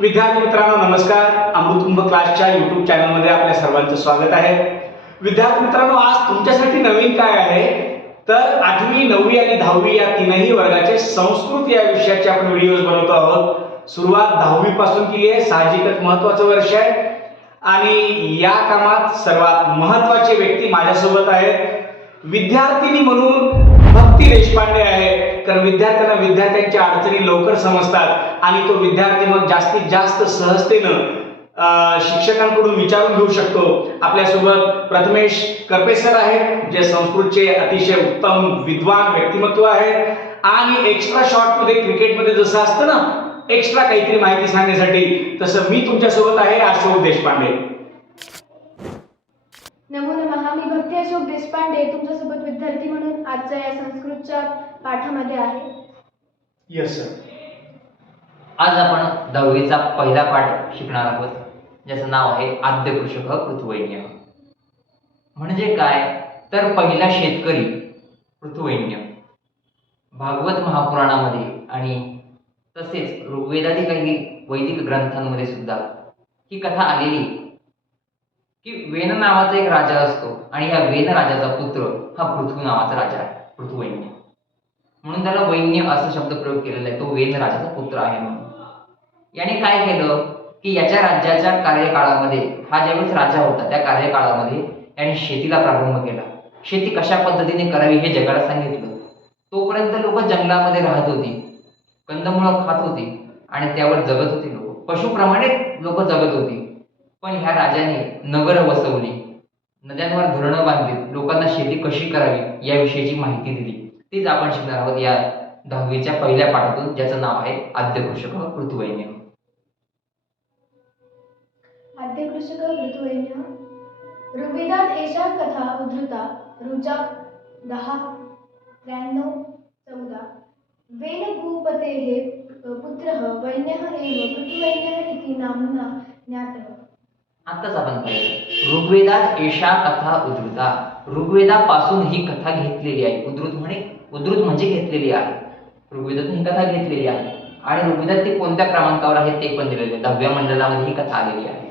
विद्यार्थी मित्रांनो नमस्कार. अमृतकुंभ क्लासच्या YouTube चॅनलमध्ये आपल्या सर्वांचं स्वागत आहे. विद्यार्थी मित्रांनो, आज तुमच्यासाठी नवीन काय आहे तर 8वी 9वी आणि 10वी या तीनही वर्गाचे संस्कृत या विषयाचे आपण व्हिडिओज बनवतो आहोत. सुरुवात 10वी पासून केली आहे. साहजिकच महत्त्वाचं वर्ष आहे आणि या कामात सर्वात महत्त्वाचे व्यक्ती माझ्यासोबत आहेत. विद्यार्थिनी म्हणून भक्ती देशपांडे आहे. कारण विद्यार्थ्यांना विद्यार्थ्यांच्या अडचणी लवकर समजतात आणि तो विद्यार्थी मग जास्तीत जास्त सहजतेनं शिक्षकांकडून विचारून घेऊ शकतो. आपल्यासोबत प्रथमेश करपे सर आहेत, जे संस्कृतचे अतिशय उत्तम विद्वान व्यक्तिमत्व आहेत आणि एक्स्ट्रा शॉर्ट मध्ये क्रिकेटमध्ये जसं असतं ना एक्स्ट्रा काहीतरी माहिती सांगण्यासाठी, तसं मी तुमच्यासोबत आहे अशोक देशपांडे. नमो नमः. मी भक्ती अशोक देशपांडे तुमच्यासोबत विद्यार्थी म्हणून आजच्या या संस्कृतच्या पाठामध्ये आहे. Yes sir. आज आपण 10वीचा पहिला पाठ शिकणार आहोत, ज्याचं नाव आहे आद्य कृषक पृथुवैन्य. म्हणजे काय तर पहिला शेतकरी पृथुवैन्य. भागवत महापुराणामध्ये आणि तसेच ऋग्वेदातील काही वैदिक ग्रंथांमध्ये सुद्धा ही कथा आलेली की वेन नावाचा एक राजा असतो आणि या वेन राजाचा पुत्र हा पृथू नावाचा राजा आहे, पृथुवैन्य. म्हणून त्याला वैन्य असा शब्द प्रयोग केलेला आहे. तो वेन राजाचा पुत्र आहे म्हणून. याने काय केलं की याच्या राज्याच्या कार्यकाळामध्ये, हा ज्यावेळेस राजा होता त्या कार्यकाळामध्ये याने शेतीला प्रारंभ केला. शेती कशा पद्धतीने करावी हे जगाला सांगितलं. तोपर्यंत लोक जंगलामध्ये राहत होती, कंदमुळं खात होती आणि त्यावर जगत होती. लोक पशुप्रमाणे लोक जगत होती. पण ह्या राजाने नगरं वसवली, नद्यांवर धरणं बांधली, लोकांना शेती कशी करावी याविषयीची माहिती दिली. तीच आपण शिकणार आहोत या 10वीच्या पहिल्या पाठातून, ज्याचं नाव आहे आद्य कृषक पृथुवैन्य. आद्य कृषक पृथुवैन्य. ऋग्वेदात एषा कथा उद्धृता ऋचा 10:93-14. वेन भूपतेः पुत्रः वैन्यः एव पृथुवैन्यः इति नाम्ना ज्ञातः. आताच आपण पाहिलं ऋग्वेदात एषा कथा उद्धृता. ऋग्वेदापासून ही कथा घेतलेली आहे. उद्धृत म्हणजे घेतलेली आहे. ऋग्वेदातून ही कथा घेतलेली आहे आणि ऋग्वेदात ती कोणत्या क्रमांकावर आहे ते पण दिलेले आहे. 10व्या मंडलामध्ये ही कथा आलेली आहे.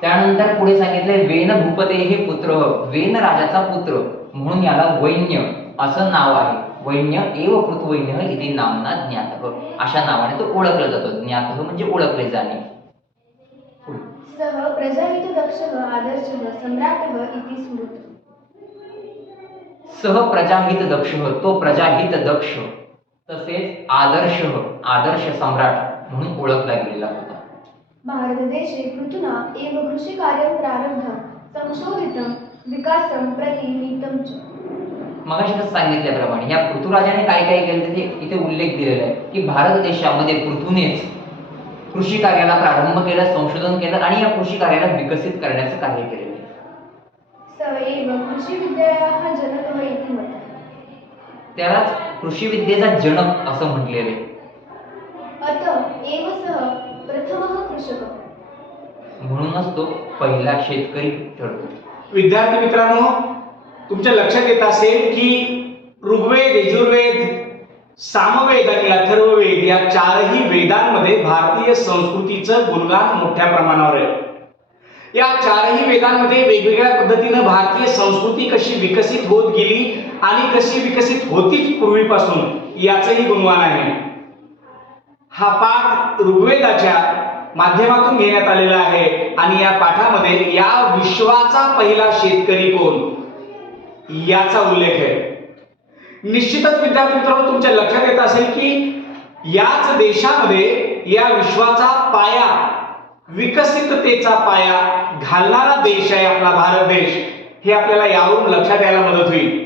त्यानंतर पुढे सांगितलंय वेन भूपते हे पुत्र, वेन राजाचा पुत्र म्हणून याला वैन्य असं नाव आहे. वैन्य एव पृथुवैन्य इति नामना ज्ञातः. अशा नावाने तो ओळखला जातो. ज्ञातः म्हणजे ओळखले जाणे. सः प्रजाहितदक्षः आदर्शः सम्राटः इति स्मृतः. सह प्रजाहित दक्ष, तो प्रजाहित दक्ष तसेच आदर्श सम्राट म्हणून ओळखला गेलेला होता. भारतदेशे पृथुना एव कृषिकार्यं प्रारब्धं संशोधितं विकासं प्रति नीतं च. मगाशी सांगितल्याप्रमाणे या पृथुराजाने काय काय केलं ते इथे उल्लेख दिलेला आहे की भारत देशामध्ये पृथूनेच कृषी कार्याला प्रारंभ केला, संशोधन केलं आणि या कृषी कार्याला विकसित करण्याचं कार्य केलेलं आहे. स एव कृषिविद्यायाः जनकः इति मतः. त्यालाच कृषी विद्येचा जनक असं म्हटलेलं आहे. अत एव सः प्रथमः कृषकः. म्हणूनच तो पहिला शेतकरी ठरतो. विद्यार्थी मित्रांनो, तुमच्या लक्षात येत असेल की ऋग्वेद, यजुर्वेद, सामवेद आणि अथर्ववेद या चारही वेदांमध्ये भारतीय संस्कृतीचं गुणगान मोठ्या प्रमाणावर आहे. या चारही वेदांमध्ये वेगवेगळ्या पद्धतीनं भारतीय संस्कृती कशी विकसित होत गेली आणि कशी विकसित होतीच पूर्वीपासून याचंही गुणगान आहे. हा पाठ ऋग्वेदाच्या माध्यमातून घेण्यात आलेला आहे आणि या पाठामध्ये या विश्वाचा पहिला शेतकरी कोण याचा उल्लेख आहे. निश्चितच विद्यार्थी मित्रांनो, तुमच्या लक्षात येत असेल की याच देशामध्ये या विश्वाचा पाया, विकसिततेचा पाया घालणारा देश आहे आपला भारत देश. हे आपल्याला यावरून लक्षात यायला मदत होईल.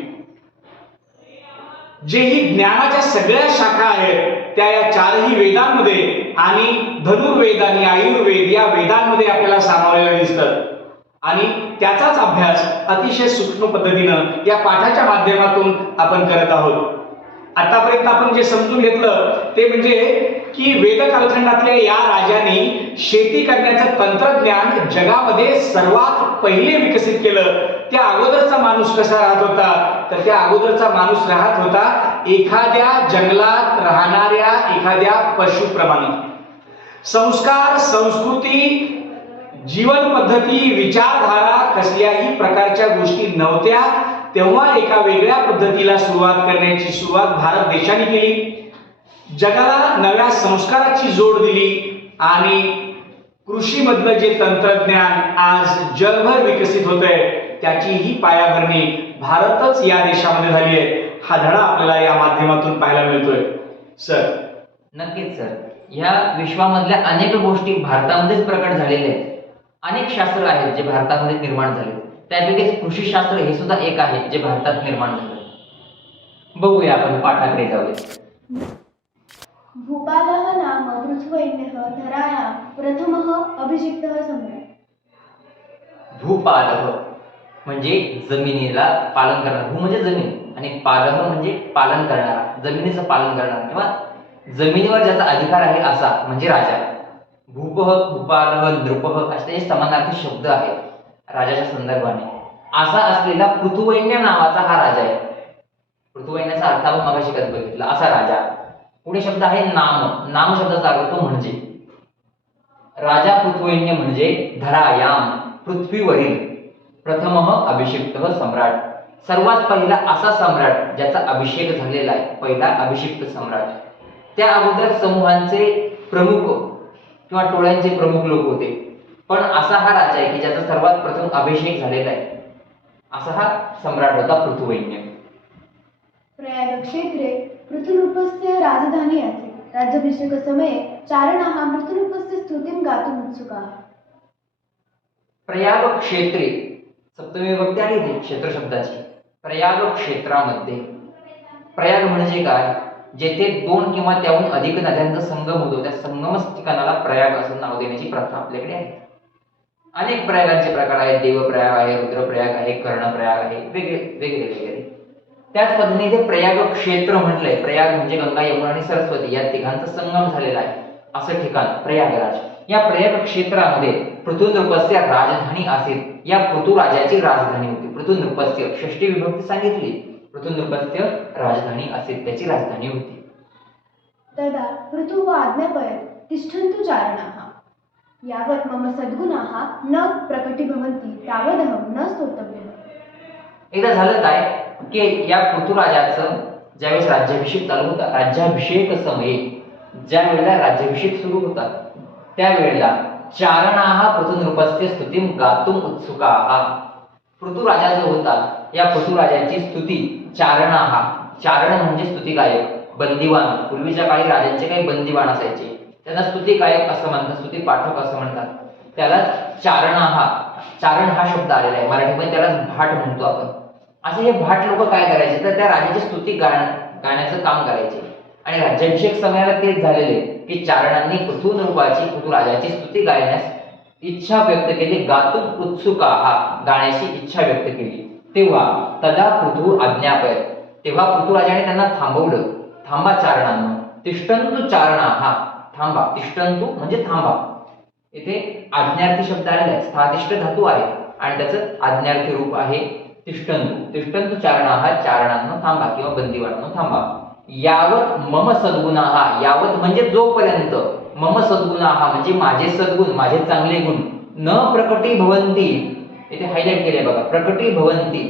जेही ज्ञानाच्या सगळ्या शाखा आहेत त्या या चारही वेदांमध्ये आणि धनुर्वेद आणि आयुर्वेद या वेदांमध्ये आपल्याला सामावलेल्या दिसतात आणि त्याचाच अभ्यास अतिशय सूक्ष्म पद्धतीनं या पाठाच्या माध्यमातून आपण करत आहोत. आतापर्यंत आपण जे समजून घेतलं ते म्हणजे की वेद कालखंडातल्या या राजाने शेती करण्याचं तंत्रज्ञान जगामध्ये सर्वात पहिले विकसित केलं. त्या अगोदरचा माणूस कसा राहत होता तर त्या अगोदरचा माणूस राहत होता एखाद्या जंगलात राहणाऱ्या एखाद्या पशुप्रमाणे. संस्कार, संस्कृती, जीवन पद्धती, विचारधारा कसल्याही प्रकारच्या गोष्टी नव्हत्या, तेव्हा एका वेगळ्या पद्धतीला सुरुवात करण्याची सुरुवात भारत देशाने केली. जगाला नव्या संस्काराची जोड दिली आणि कृषीमधलं जे तंत्रज्ञान आज जगभर विकसित होतंय त्याचीही पायाभरणी भारतच या देशामध्ये झाली आहे. हा धडा आपल्याला या माध्यमातून पाहायला मिळतोय. सर, नक्कीच सर, ह्या विश्वामधल्या अनेक गोष्टी भारतामध्येच प्रकट झालेल्या आहेत. अनेक शास्त्र आहेत जे भारतामध्ये निर्माण झाले, त्यापैकीच कृषीशास्त्र हे सुद्धा एक आहे जे भारतात निर्माण झालं. बघूया आपण पाठाकडे जाऊया. भूपालः नाम पृथ्वैन्यः धरायां प्रथमः अभिषिक्तः सम्राट. भूपालः म्हणजे जमिनीला पालन करणारा. भू म्हणजे जमीन आणि पालह म्हणजे पालन करणारा, जमिनीचं पालन करणारा किंवा जमिनीवर ज्याचा अधिकार आहे असा म्हणजे राजा. भूपः, भूपालः, नृपः असे समानार्थी शब्द आहेत राजाच्या संदर्भाने. असा असलेला पृथुवैन्य नावाचा हा राजा आहे. पृथुवैन्याचा अर्थ आपण मगाशी कधी बघितला, असा राजा. पुढे शब्द आहे नाम. नाम शब्दाचा अर्थ तो म्हणजे. राजा पृथुवैन्य म्हणजे धरायाम, पृथ्वीवरील. प्रथमः अभिषिक्तः सम्राट, सर्वात पहिला असा सम्राट ज्याचा अभिषेक झालेला आहे, पहिला अभिषिक्त सम्राट. त्या अगोदर समूहांचे प्रमुख किंवा टोळ्यांचे प्रमुख लोक होते, पण असा हा राजा आहे की ज्याचा सर्वात प्रथम अभिषेक झालेला आहे, असा हा सम्राट होता पृथुवैन्य. प्रयाग क्षेत्रे पृथुरूपस्य राजधानी आसीत्. राज्याभिषेक समये चारणाः पृथुरूपस्य स्तुतिं गातुम् उत्सुकाः. प्रयाग क्षेत्रे, सप्तमी विभक्ती आहे ती क्षेत्र शब्दाची. प्रयाग क्षेत्रामध्ये, प्रयाग म्हणजे काय, जेथे दोन किंवा त्याहून अधिक नद्यांचा संगम होतो त्या संगम ठिकाणाला प्रयाग असं नाव देण्याची प्रथा आपल्याकडे आहे. अनेक प्रयागांचे प्रकार आहेत. देवप्रयाग आहे, रुद्रप्रयाग आहे, कर्णप्रयाग आहे, वेगळे. त्याच पद्धतीने ते प्रयाग क्षेत्र म्हटलंय. प्रयाग म्हणजे गंगा, यमुना आणि सरस्वती या तिघांचा संगम झालेला आहे असं ठिकाण प्रयागराज. या प्रयाग क्षेत्रामध्ये पृथुनृपस्य राजधानी असेल. या पृथुराजाची राजधानी होती. पृथुनृपस्य षष्टी विभक्ती सांगितली. पृथुनृपस्य राजधानी असेल, त्याची राजधानी होती. तदा पृथुः आज्ञापयत् तिष्ठन्तु चारणाः. यावत् मम सद्गुणाः न प्रकटीभवन्ति तावदहं न स्तोतव्यः. एकदा झालं काय की या पृथुराजाचं ज्यावेळेस राज्याभिषेक चालू होता, राज्याभिषेक समयी ज्या वेळेला राज्याभिषेक सुरू होता त्यावेळेला चारणाः पृथुनृपस्य स्तुतिं गातुम उत्सुकाः. पृथुराजा जो होता या पृथुराजाची स्तुती चारणाः, चारण म्हणजे स्तुती गायक, बंदिवान. पूर्वीच्या काळी राजांचे काही बंदिवान असायचे, त्यांना स्तुती गायक असं म्हणतात, स्तुती पाठक असं म्हणतात. त्याला चारणाः, चारण हा शब्द आलेला आहे मराठीमध्ये, त्यालाच भाट म्हणतो आपण. असे हे भाट लोक काय करायचे तर त्या राजाची स्तुती गाण्याचं काम करायचे. आणि राज्याभिषेक समयाला तेच झालेले की चारणांनी पृथुराजाची स्तुती गायण्यास इच्छा व्यक्त केली. गातुम उत्सुकाः, गाण्याची इच्छा व्यक्त केली. तेव्हा तदा पृथु आज्ञापयत्, तेव्हा पृथुराजाने त्यांना थांबवलं. थांबा चारणांना. तिष्ठन्तु चारणाः, थांबा. तिष्ठन्तु म्हणजे थांबा. इथे आज्ञार्थी शब्द आलेला आहे, स्थातिष्ठ धातू आहे आणि त्याचं आज्ञार्थी रूप आहे तिष्ठन्तु. तिष्ठन्तु चारणाः, चारणांना थांबा किंवा बंदिवानांना थांबा. यावत मम सद्गुणाः, यावत म्हणजे जोपर्यंत, मम सद्गुणाः म्हणजे माझे सद्गुण, माझे चांगले गुण, न प्रकटी भवन्ति, इथे हायलाइट केले बघा, प्रकटी भवन्ति,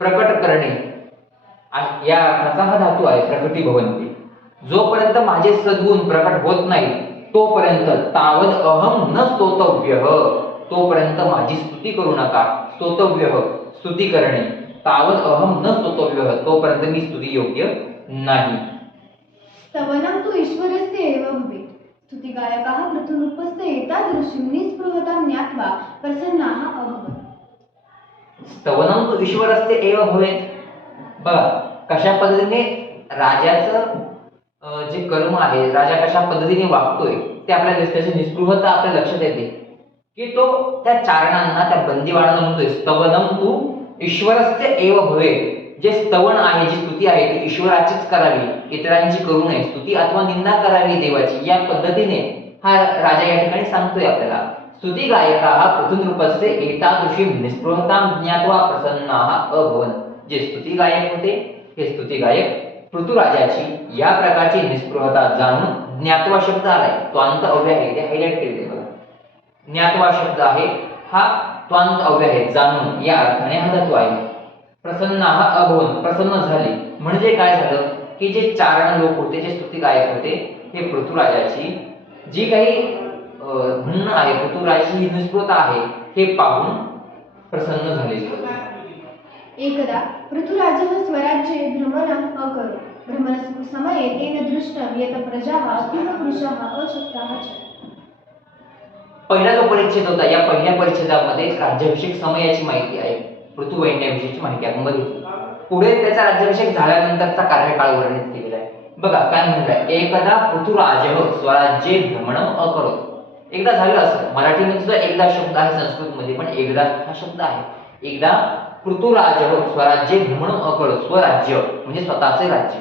प्रकट करणे या अर्थाचा हा धातू आहे प्रकटी भवन्ति. जोपर्यंत माझे सद्गुण प्रकट होत नाही तोपर्यंत तावद अहम न स्तोतव्यः, तोपर्यंत माझी स्तुती करू नका. स्तोतव्यः स्तुती करणे, तावद अहम न स्तोतव्यः तोपर्यंत मी स्तुती योग्य नाही. स्तवनं तु ईश्वरस्य एव भवेत्. स्तुतिगायकाः पृथुरूपस्य एतादृशीं निःस्पृहतां ज्ञात्वा प्रसन्नाः अभवन्. स्तवनं तु ईश्वरस्य एव भवेत्. बघा कशा पद्धतीने राजाचं जे कर्म आहे, राजा कशा पद्धतीने वागतोय ते आपल्याला दिसते. त्याची निस्पृहता आपल्या लक्षात येते की तो त्या चारणांना, त्या बंदिवानांना म्हणतोय स्तवनं तु ईश्वरस्य एव भवेत्. जे स्तवन आहे, जी स्तुती आहे ती ईश्वराचीच करावी, इतरांची करू नये. स्तुती अथवा निंदा करावी देवाची, या पद्धतीने हा राजा या ठिकाणी सांगतोय आपल्याला. स्तुती गायकाः पृथुनृपस्य एतादृशीं निस्पृहतां ज्ञात्वा प्रसन्नाः अभवन्. जे स्तुती गायक होते हे स्तुती गायक पृथुराजाची या प्रकारची निस्पृहता जाणून ज्ञात्वा शब्द आलाय, त्वांत अव्यय आहे, ते हायलाइट केलेले बघा. ज्ञात्वा शब्द आहे हा त्वांत अव्यय आहे, जाणून या अर्थाने हा धातू आहे. प्रसन्न हा अभवन, प्रसन्न झाले म्हणजे काय झालं की जे चारण लोक होते, जे स्तुती गायक होते, हे पृथुराजाची जी काही म्हणणं आहे, पृथुराजाची ही निस्पृहता आहे, हे पाहून प्रसन्न झाले. एकदा पृथुराजः स्वराज्ये भ्रमणम् अकरोत्. भ्रमणसमये तेन दृष्टं यत् प्रजाः अतीवकृशाः अशक्ताः च. पहिला जो परिच्छेद होता, या पहिल्या परिच्छेदामध्ये राज्याभिषेक समयाची माहिती आहे, ऋतुवैन्याविषयीची माहिती आपण बघितली. पुढे त्याचा राज्याभिषेक झाल्यानंतरचा कार्यकाळ वर्णित केलेला आहे. बघा काय म्हणताय, एकदा पृथुराजः स्वराज्ये भ्रमणम् अकरोत्. एकदा झालं असं, मराठीमध्ये सुद्धा एकदा शब्द आहे, संस्कृतमध्ये पण एकदा हा शब्द आहे. एकदा पृथुराजः स्वराज्ये भ्रमणम् अकरोत्, स्वराज्य म्हणजे स्वतःचे राज्य.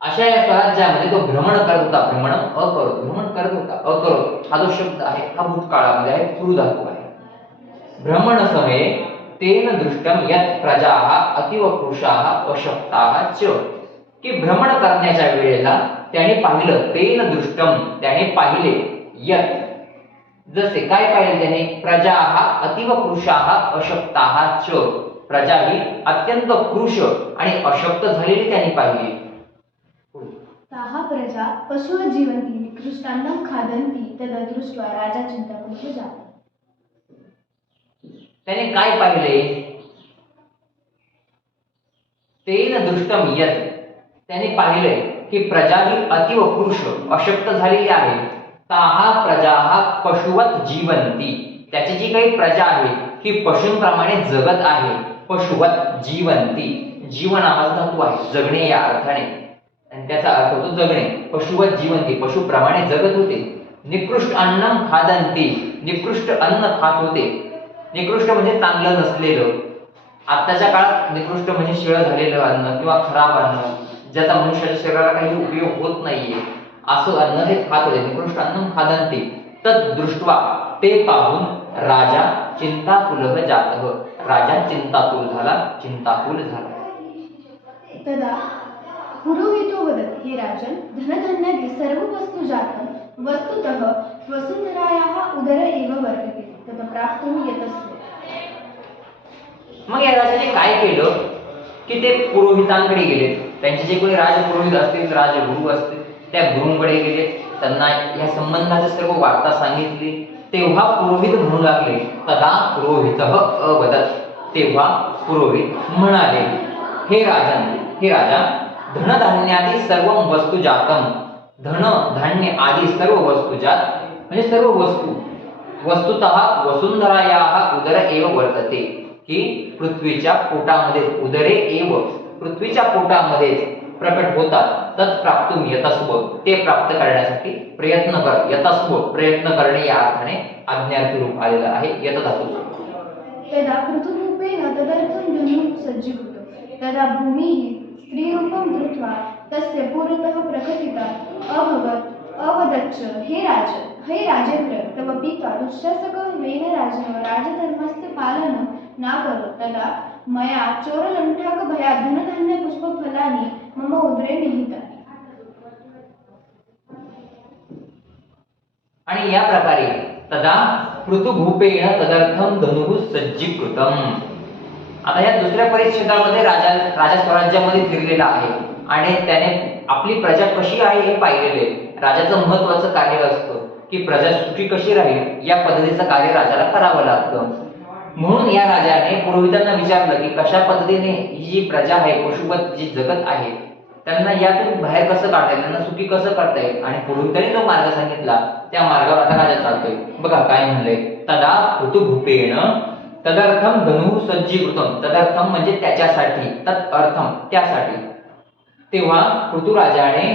अशा या स्वराज्यामध्ये तो भ्रमण करत होता, भ्रमणम् अकरोत्, भ्रमण करत होता. अकरोत् हा जो शब्द आहे हा भूतकाळामध्ये आहे, क्रू धातू आहे. भ्रमण समये तेन दृष्टम यत् प्रजाः अतीव कृशाः अशक्ताः च, की भ्रमण करण्याच्या वेळेला त्याने पाहिलं, तेन दृष्टम त्याने पाहिले, यत् जसे काय पाहिले त्याने, प्रजाः अतीव कृशाः अशक्ताः च, प्रजा ही अत्यंत कृश आणि अशक्त झालेली त्याने पाहिली. ताः प्रजा पशुः जीवन्ति निकृष्टान्नं खादन्ति तद् दृष्ट्वा राजा चिन्ताकुलः जातः. त्याने काय पाहिले, तेन दृष्टम यत् त्याने पाहिले की प्रजा ही अतीव कृश अशक्त झालेली आहे. ताहा प्रजाः पशुवत जीवन्ति, त्याची जी काही प्रजा आहे ही पशूंप्रमाणे जगत आहे. पशुवत जीवन्ति, जीवन नावाचा धातू आहे, जगणे या अर्थाने, आणि त्याचा अर्थ होतो जगणे. पशुवत जीवन्ति, पशुप्रमाणे जगत होते. निकृष्ट अन्नम खादन्ति, निकृष्ट अन्न खात होते. निकृष्ट म्हणजे चांगलं नसलेलं. आताच्या काळात निकृष्ट म्हणजे शिळ झालेलं अन्न किंवा खराब अन्न, ज्याचा मनुष्याच्या शरीराला काही उपयोग होत नाहीये, असं अन्न ते खात होते. निकृष्ट अन्नम खादन्ति तत् दृष्ट्वा, ते पाहून राजा चिंताकुलः जातः, राजा चिंताकुल झाला, चिंताकुल झाला. तदा पुरोहितो वदति, हे राजन्, धनधान्यादि सर्वं वस्तु जातं वस्तुतः वसुंधरायाः उदर एव वर्तते तत् प्राप्तुं यतस्व. मग या राजाने काय केलं की ते पुरोहितांकडे गेले. त्यांचे जे कोणी राजपुरोहित असतील, राजगुरू असतील, त्या गुरूंकडे गेले. त्यांना या संबंधाची सर्व वार्ता सांगितली. तेव्हा पुरोहित म्हणू लागले, तदा पुरोहितः अवदत्, तेव्हा पुरोहित म्हणाले, हे राजन, हे राजा, धनधान्यादी सर्व वस्तू जातम, धन धान्य आदी सर्व वस्तुजात म्हणजे सर्व वस्तू, वस्तुतः वसुंधरायाः उदर एव वर्तते, की पृथ्वीच्या पोटामध्ये, उदरे एव पृथ्वीच्या पोटामध्ये प्रकट होतात. तत् प्राप्तुम यतस्व, ते प्राप्त करण्यासाठी प्रयत्न कर. यतस्व प्रयत्न करणे या अर्थाने आज्ञार्थी रूप आलेलं आहे यत धातू. तदा पृथुरूपेण तदर्थं धनुः सज्जीकृतो. तदा भूमिः स्त्रीरूपं धृत्वा तस्य पुरतः प्रकटिता अभवत्. अवदच्च, हे राजेन्द्र, तव पिता दुःशासकेन राजन् राजधर्मस्य पालनं नाकरोत्. तदा मया चोरलुण्ठकभयात् धनधान्यपुष्पफलानि मम उदरे निहितानि. आणि या प्रकारे तदा पृथुभूपेण तदर्थम धनुः सज्जीकृतम. आता या दुसऱ्या परिच्छेदामध्ये राजा स्वराज्यामध्ये फिरलेला आहे आणि त्याने आपली प्रजा कशी आहे हे पाहिलेले. राजाचं महत्त्वाचं कार्य असतं की प्रजा सुखी कशी राहील, या पद्धतीचं कार्य राजाला करावं लागतं. म्हणून या राजाने पुरोहितांना विचारलं की कशा पद्धतीने ही जी प्रजा आहे, पशुपत जी जगत आहे, त्यांना यातून बाहेर कसं काढता येईल, त्यांना सुखी कसं करता येईल. आणि पुरोहितांनी जो मार्ग सांगितला त्या मार्गावर आता राजा चालतोय. बघा काय म्हणलंय, तदा पृथुभूपेण तदर्थम धनुः सज्जीकृतम. तदर्थम म्हणजे त्याच्यासाठी, तत् अर्थम त्यासाठी. तेव्हा पृथुराजाने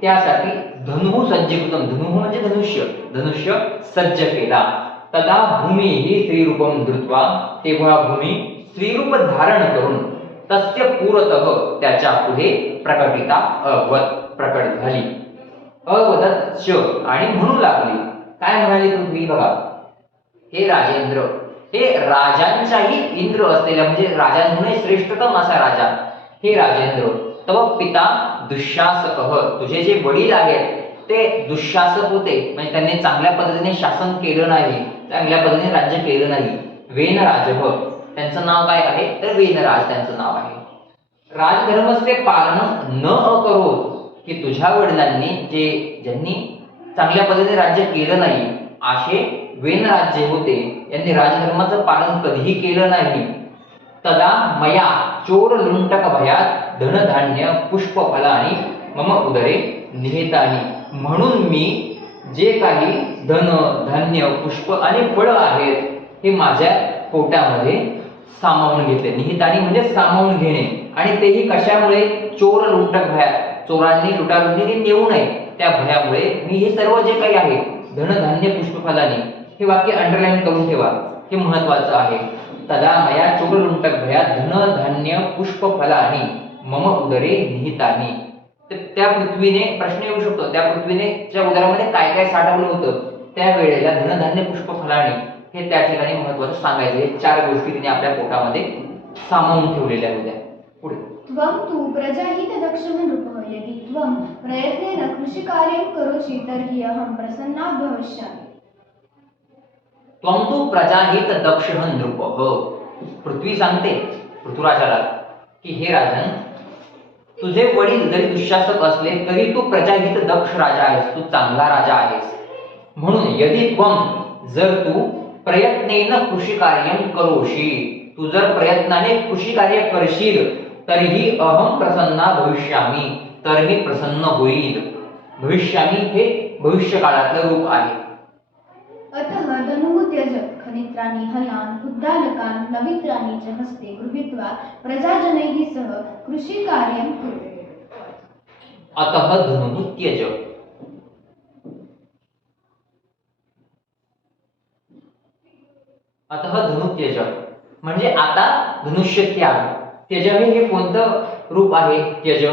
त्यासाठी धनुः सज्जीकृतम, धनुः म्हणजे धनुष्य, धनुष्य सज्ज केला. तदा भूमी ही स्त्रीरूपम धृत्वा, तेव्हा भूमी स्त्रीरूप धारण करून तस्य पुरतः त्याच्या पुढे प्रकटिता अवत प्रकट झाली. अवदत च आणि म्हणू लागली. काय म्हणाली पृथ्वी, बघा, हे राजेंद्र, हे राजांचाही इंद्र असलेला म्हणजे राजांहूनही श्रेष्ठतम असा राजा, हे राजेंद्र, तव पिता दुःशासकः, तुझे जे वडील आहेत ते दुःशासक होते, म्हणजे त्यांनी चांगल्या पद्धतीने शासन केलं नाही, चांगल्या पद्धतीने राज्य केलं नाही. वेनराजः, त्यांचं नाव काय आहे तर वेनराज त्यांचं नाव आहे. राजधर्मस्ते पालन न अकरोत, की तुझ्या वडिलांनी ज्यांनी चांगल्या पद्धतीने राज्य केलं नाही असे वेनराज जे होते यांनी राजधर्माचं पालन कधीही केलं नाही. तदा मया चोर लुंटक भयात धनधान्य पुष्पफलानी मम उदरे निहितानी, म्हणून मी जे काही धन धान्य पुष्प आणि फळं आहेत हे माझ्या पोटामध्ये सामावून घेतले. निहितानी म्हणजे सामावून घेणे, आणि तेही कशामुळे चोर लुंटक भयात, चोरांनी लुटालुटी ते नेऊ नये त्या भयामुळे मी हे सर्व जे काही आहे धनधान्य पुष्पफलानी, हे वाक्य अंडरलाईन करून ठेवा, हे महत्वाचं आहे. तदा मया चोर लुंटक भयात धनधान्य पुष्पफलानी मम उदरे निहितानी. तर त्या पृथ्वीने प्रश्न येऊ शकतो, त्या पृथ्वीनेच्या उदरामध्ये काय काय साठवलं होतं त्या वेळेला धनधान्य पुष्पफलानी हे त्या ठिकाणी महत्वाचं सांगायचं. हे 4 गोष्टी तिने आपल्या पोटामध्ये सामावून ठेवलेल्या होत्या. पुढे त्वं तु प्रजाहितदक्षः नृपः यदि त्वं प्रयत्नेन कृषिकार्यं करोषि तर्हि अहं प्रसन्ना भविष्यामि. त्वं तु प्रजाहित दक्षः नृपः, पृथ्वी सांगते पृथ्वीराजाला की हे राजन, तुझे वडील जरी दुःशासक असले तरी तू प्रजाहित दक्ष राजा आहेस, तू चांगला राजा आहेस. म्हणून यदि त्वं, जर तू प्रयत्नेन कृषी कार्य करोषी, तू जर प्रयत्नाने कृषी कार्य करशील तरीही अहम प्रसन्ना भविष्यामी, तर मी प्रसन्न होईल. भविष्यामी हे भविष्य काळातलं रूप आहे. अतः धनुः त्यज खनित्राणि हलान् उद्दालकान् लवित्राणि च हस्ते गृहीत्वा प्रजाजनैः सह कृषिकार्यं कुरु. अतः धनुः त्यज, अतः धनुत्यज म्हणजे आता धनुष्य त्याग. त्यज हे कोणतं रूप आहे? त्यज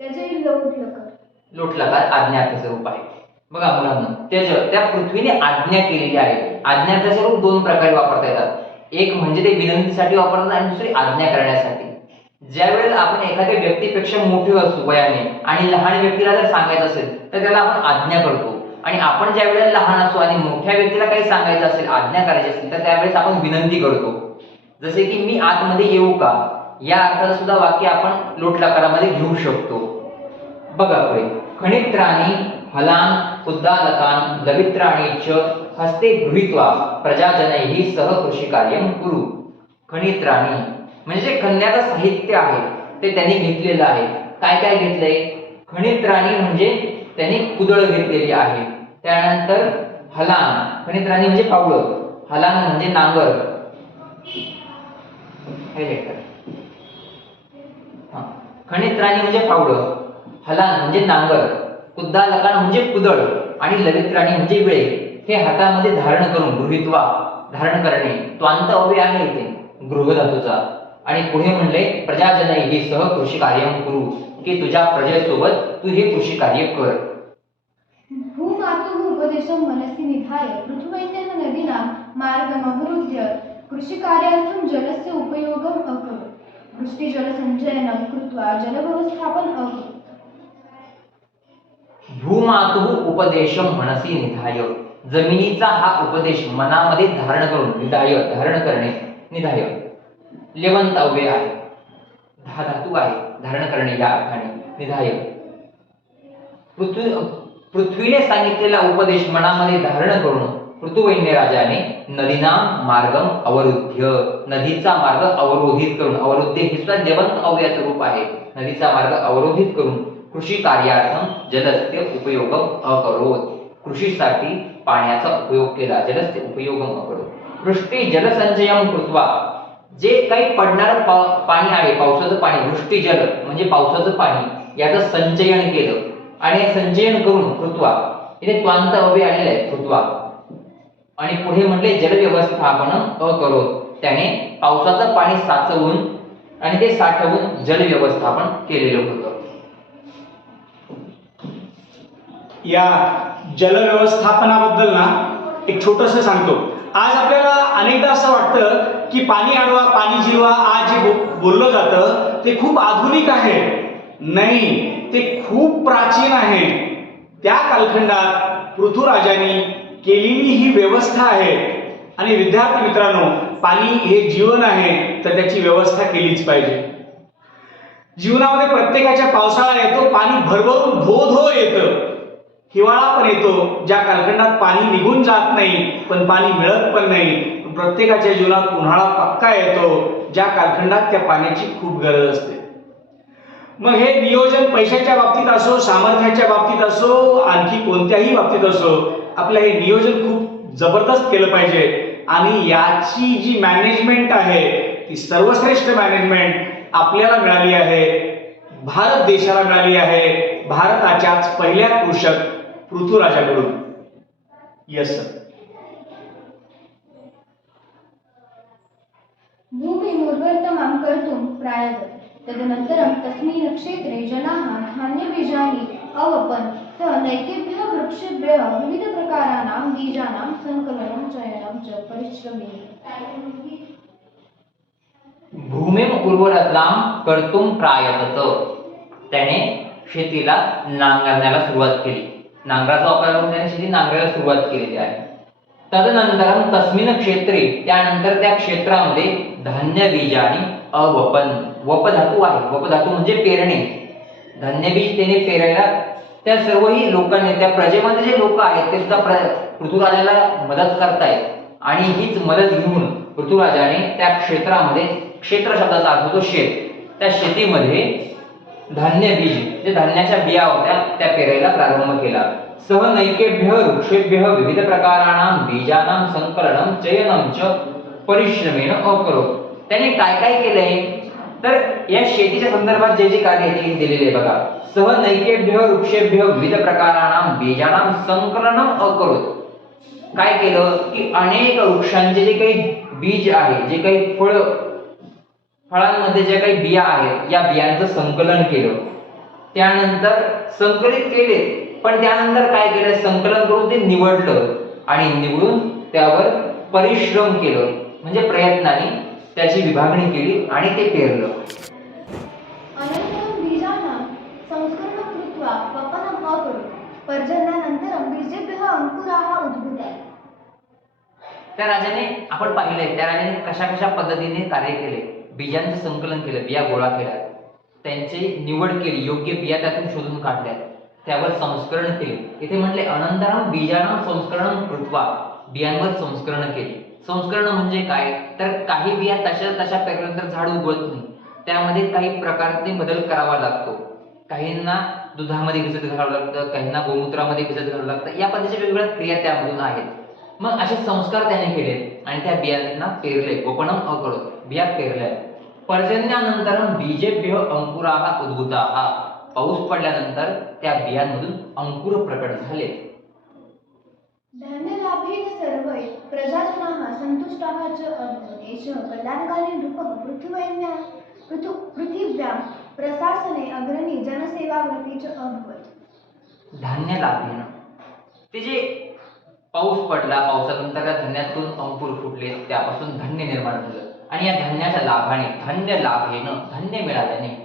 त्याचे लौटलकर, लोटलकार आज्ञार्थाचं रूप आहे. बघा मुलांना, त्यज त्या पृथ्वीने आज्ञा केलेली आहे. आज्ञार्थाचे रूप 2 प्रकारे वापरता येतात. एक म्हणजे ते विनंतीसाठी वापरतात आणि दुसरी आज्ञा करण्यासाठी. ज्या वेळेला आपण एखाद्या व्यक्तीपेक्षा मोठे असू वयाने आणि लहान व्यक्तीला जर सांगायचं असेल तर त्याला आपण आज्ञा करतो, आणि आपण ज्या वेळेला लहान असू आणि मोठ्या व्यक्तीला काही सांगायचं असेल, आज्ञा करायची असेल तर त्यावेळेस आपण विनंती करतो. जसे की मी आतमध्ये येऊ का, या अर्थाचं सुद्धा वाक्य आपण लोटलकारामध्ये घेऊ शकतो. बघा पुढे, खनित्राणी फलान उद्दालकान लवित्राणी च हस्ते गृहीत्वा प्रजाजनैः सह कृषिकार्यं कुरु. खनित्राणी म्हणजे खण्याचं साहित्य आहे ते त्यांनी घेतलेलं आहे. काय काय घेतलंय? खनित्राणी म्हणजे त्यांनी कुदळ घेतलेली आहे. त्यानंतर हलान, खनित्राणी म्हणजे पावलं, हलान म्हणजे नांगर, खनित्राणी म्हणजे फावडं, हलान म्हणजे नांगर, उद्दालकान म्हणजे कुदळ, आणि लवित्राणी म्हणजे विळे. हे हातामध्ये धारण करून, गृहीत्वा धारण करणे, त्वांत अव्यय आहे इथे गृह धातूचा. आणि पुढे म्हणले प्रजाजनैः सह कृषी कार्य करू, की तुझ्या प्रजेसोबत तू हे कृषी कार्य कर. भूमातुः उपदेशं मनसि निधाय पृथ्वैतेन नदीनां मार्गमवरुध्य कृषिकार्यार्थं जलस्य उपयोगम् अकरोत्. वृष्टिजलसञ्चयनं कृत्वा जलव्यवस्थापनम् अकरोत्. भूमातुः उपदेशं मनसि निधाय, जमिनीचा हा उपदेश मनामध्ये धारण करून, निधाय धारण करणे, निधाय लेवंत अव्यय आहे, धातू आहे, धारण करणे या अर्थाने निधाय. पृथ्वीने सांगितलेला उपदेश मनामध्ये धारण करून पृथुवैन्य राजाने नदीना मार्गम अवरुद्ध्य, नदीचा मार्ग अवरोधित करून, अवरुद्ध हे सुद्धा लेवंत अव्ययाचं रूप आहे, नदीचा मार्ग अवरोधित करून कृषी कार्यार्थम जलस्य उपयोगम अकरोत, कृषीसाठी पाण्याचा उपयोग केला, जलस्य उपयोगम अकरोत. वृष्टी जलसंचयम कृत्वा, जे काही पडणारं पाणी आहे, पावसाचं पाणी, वृष्टी जल म्हणजे पावसाचं पाणी, याचं संचयन केलं, आणि संचयन करून कृत्वा, इथे त्वांत अव्यय आलेलं आहे कृत्वा, आणि पुढे म्हटले जल व्यवस्थापन अकरोत, त्याने पावसाचं पाणी साचवून आणि ते साठवून जल व्यवस्थापन केलेलं होतं. या जल व्यवस्थापनाबद्दल ना एक छोटंसं सांगतो. आज आपल्याला अनेकदा असं वाटतं की पाणी अडवा पाणी जिरवा, आज जे बोललं जातं ते खूप आधुनिक आहे, नाही, ते खूप प्राचीन आहे. त्या कालखंडात पृथ्वीराजांनी केलेली ही व्यवस्था आहे. आणि विद्यार्थी मित्रांनो, पाणी हे जीवन आहे, तर त्याची व्यवस्था केलीच पाहिजे. जीवनामध्ये प्रत्येकाच्या पावसाळा येतो, पाणी भरभरून धो धो येतं. हिवाळा पण येतो, ज्या कालखंडात पाणी निघून जात नाही, पण पाणी मिळत पण नाही. प्रत्येकाच्या जीवनात उन्हाळा पक्का येतो, ज्या कालखंडात त्या पाण्याची खूप गरज असते. मग हे नियोजन पैशाच्या बाबतीत असो, सामर्थ्याच्या बाबतीत असो, आणखी कोणत्याही बाबतीत असो, आपलं हे नियोजन खूप जबरदस्त केलं पाहिजे. आणि याची जी मॅनेजमेंट आहे, ती सर्वश्रेष्ठ मॅनेजमेंट आपल्याला मिळाली आहे, भारत देशाला मिळाली आहे, भारताच्याच पहिल्या कृषक पृथ्वीराजाकडून. Yes sir. भूमिमुर्वर्तमां कर्तुं प्रायतत तदनन्तरं तस्मिन् क्षेत्रे जनाः धान्यबीजानि अवपन् स नैकेभ्यः वृक्षेभ्यः विविधप्रकाराणां बीजानां संकलनं चयनं च परिश्रमेण. भूमीम उर्वरतां कर्तुम प्रायतत. त्याने शेतीला नांगरण्याला सुरुवात केली. नांगराचा वापर करून त्याने शेती नांगरायला सुरुवात केलेली आहे. तदनंतरम तस्मिन क्षेत्री, त्यानंतर त्या क्षेत्रामध्ये धान्य बीजानी अवपन. वप धातू आहे. वप धातू म्हणजे पेरणे. धान्य बीज त्याने पेरायला त्या सर्वही लोकांनी, त्या प्रजेमध्ये जे लोक आहेत ते सुद्धा पृथ्वीराजाला मदत करतायत. आणि हीच मदत घेऊन पृथ्वीराजाने त्या क्षेत्रामध्ये, क्षेत्र शब्दाचा अर्थ होतो शेत, त्या शेतीमध्ये धान्य बीज, जे धान्याच्या बिया होत्या त्या पेरायला प्रारंभ केला. सह नैकेभ्य वृक्षेभ्य विविध प्रकाराणां बीजानां संकलनं चयनं च परिश्रमेण अकरोत. त्याने काय काय केलंय, तर या शेतीच्या संदर्भात जे जे कार्य आहे ते दिलेले आहे बघा. सह नैकेभ्य वृक्षेभ्य विविध प्रकाराणां बीजानां संकलनं अकरोत. काय केलं की अनेक वृक्षांचे जे काही बीज आहे, जे काही फळांमध्ये ज्या काही बिया आहेत, या बियांचं संकलन केलं. त्यानंतर संकलित केले, पण त्यानंतर काय केलं, संकलन करून ते निवडलं आणि निवडून त्यावर परिश्रम केलं, म्हणजे प्रयत्नाने त्याची विभागणी केली आणि ते पेरलं. अनन्तरं बीजानां संस्करणं कृत्वा वपनम् अकरोत्. पर्जन्यानन्तरं बीजेभ्यः अंकुराः उद्भूताः. त्या राजाने, आपण पाहिलंय त्या राजाने कशा कशा पद्धतीने कार्य केले. बीजांचं संकलन केलं, बिया गोळा केल्या, त्यांची निवड केली, योग्य बिया त्यातून शोधून काढल्या, त्यावर संस्करण केले. इथे म्हटले अनंतरम बीजानां संस्करणं कृत्वा. बियांवर संस्करण केली. संस्करण म्हणजे काय, तर काही बिया तशा पेरल्यानंतर झाड उगवत नाही, त्यामध्ये काही प्रकारचे बदल करावा लागतो. काहींना दुधामध्ये भिजत घालावं लागतं, काहींना गोमूत्रामध्ये भिजत घालावं लागतं. या पद्धतीच्या वेगवेगळ्या क्रिया त्यामधून आहेत. मग असे संस्कार त्याने केले आणि त्या बियांना पेरले. वपनम अकरोत, बिया पेरल्या. पर्जन्यानंतरम बीजेभ्य अंकुराः उद्भूताः. पाऊस पडल्यानंतर त्या बियांमधून अंकुर प्रकट झाले. धान्यलाभेन सर्वै प्रजाजनाः सन्तुष्टाः च अभवन्. एषः कल्याणकारी नृपः पृथिव्यां प्रशासने अग्रणी जनसेवाव्रती च अभवत्. धान्य लाभेन, ते जे पाऊस पडला, पावसानंतर त्या धान्यातून अंकुर फुटले, त्यापासून धान्य निर्माण झालं. आणि या धान्याच्या लाभाने, धान्य लाभेन, धान्य मिळाल्याने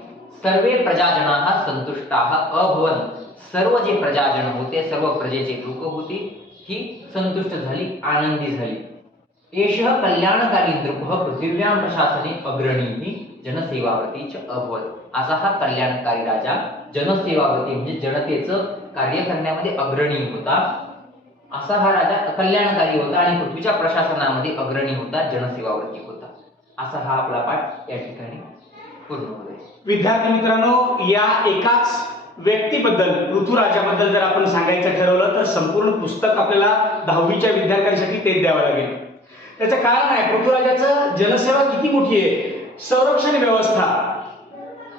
सर्वे प्रजाजनाः संतुष्टाः अभवन्. सर्व जे प्रजाजन होते, सर्व प्रजेचे लोक होती, ही संतुष्ट झाली, आनंदी झाली. एषः कल्याणकारी नृपः पृथिव्यां प्रशासने अग्रणी जनसेवाव्रती च अभवत्. असा हा कल्याणकारी राजा जनसेवाव्रती म्हणजे जनतेचं कार्य करण्यामध्ये अग्रणी होता. असा हा राजा कल्याणकारी होता आणि पृथ्वीच्या प्रशासनामध्ये अग्रणी होता, जनसेवाव्रती होता. असा हा आपला पाठ या ठिकाणी पूर्ण होईल. विद्यार्थी मित्रांनो, या एकाच व्यक्तीबद्दल, पृथ्वीराजाबद्दल जर आपण सांगायचं ठरवलं तर संपूर्ण पुस्तक आपल्याला 10वीच्या विद्यार्थ्यांसाठी तेच द्यावं लागेल. त्याचं कारण आहे, पृथ्वीराजाचं जनसेवा किती मोठी आहे. संरक्षण व्यवस्था,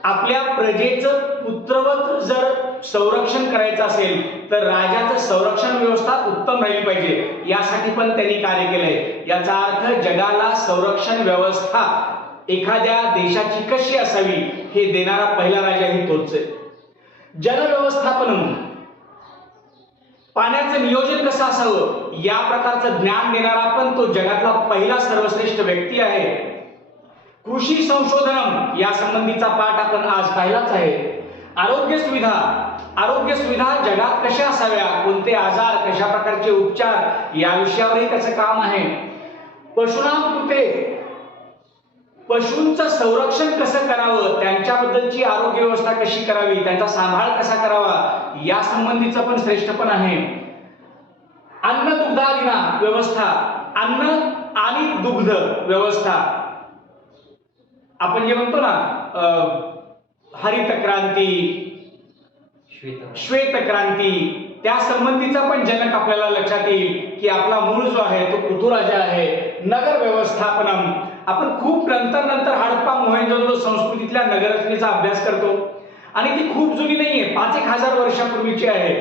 आपल्या प्रजेचं पुत्रवत जर संरक्षण करायचं असेल तर राजाचं संरक्षण व्यवस्था उत्तम राहिली पाहिजे, यासाठी पण त्यांनी कार्य केलंय. याचा अर्थ जगाला संरक्षण व्यवस्था एखाद्या देशाची कशी असावी हे देणारा पहिला राजा ही तोच आहे. जनव्यवस्थापन, पाण्याचं नियोजन कसं असावं या प्रकारचं ज्ञान देणारा पण तो जगातला पहिला सर्वश्रेष्ठ व्यक्ती आहे. कृषी संशोधनम या संबंधीचा पाठ आपण आज पाहिलाच आहे. आरोग्य सुविधा जगात कशा असाव्या, कोणते आजार, कशा प्रकारचे उपचार, या विषयावरही त्याचं काम आहे. पशुनाम कृते, पशूंचं संरक्षण कसं करावं, त्यांच्याबद्दलची आरोग्य व्यवस्था कशी करावी, त्यांचा सांभाळ कसा करावा, या संबंधीचं पण श्रेष्ठपण आहे. अन्न दुग्धादिना व्यवस्था, अन्न आणि दुग्ध व्यवस्था, आपण जे म्हणतो ना हरित क्रांती, श्वेत क्रांती, त्या संबंधीचा पण जनक आपल्याला लक्षात येईल की आपला मूळ जो आहे तो पृथ्वीराजा आहे. नगर व्यवस्थापनम, आपण खूप नंतर हडप्पा मोहेंजोदडो संस्कृतीतल्या नगररचनेचा अभ्यास करतो आणि ती खूप जुनी नाहीये, 5,000 वर्षापूर्वीची आहे.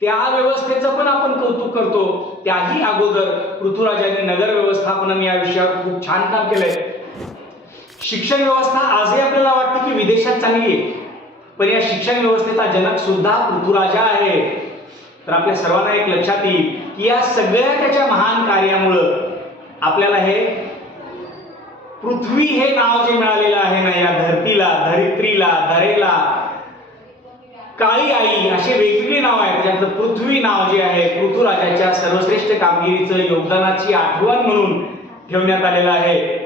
त्या व्यवस्थेचं पण आपण कौतुक करतो. त्याही अगोदर पृथ्वीराजांनी नगर व्यवस्थापनम या विषयावर खूप छान काम केलंय. शिक्षण व्यवस्था आजही आपल्याला वाटते की विदेशात चांगली आहे, पण या शिक्षण व्यवस्थेचा जनक सुद्धा पृथ्वीराजा आहे. तर आपल्या सर्वांना एक लक्षात येईल की या सगळ्या त्याच्या महान कार्यामुळं आपल्याला हे पृथ्वी हे नाव जे मिळालेलं आहे ना, या धरतीला, धरित्रीला, धरेला, काळी आई असे वेगवेगळे नाव आहेत. त्याच्यातलं पृथ्वी नाव जे आहे पृथ्वीराजाच्या सर्वश्रेष्ठ कामगिरीचं, योगदानाची आठवण म्हणून ठेवण्यात आलेलं आहे.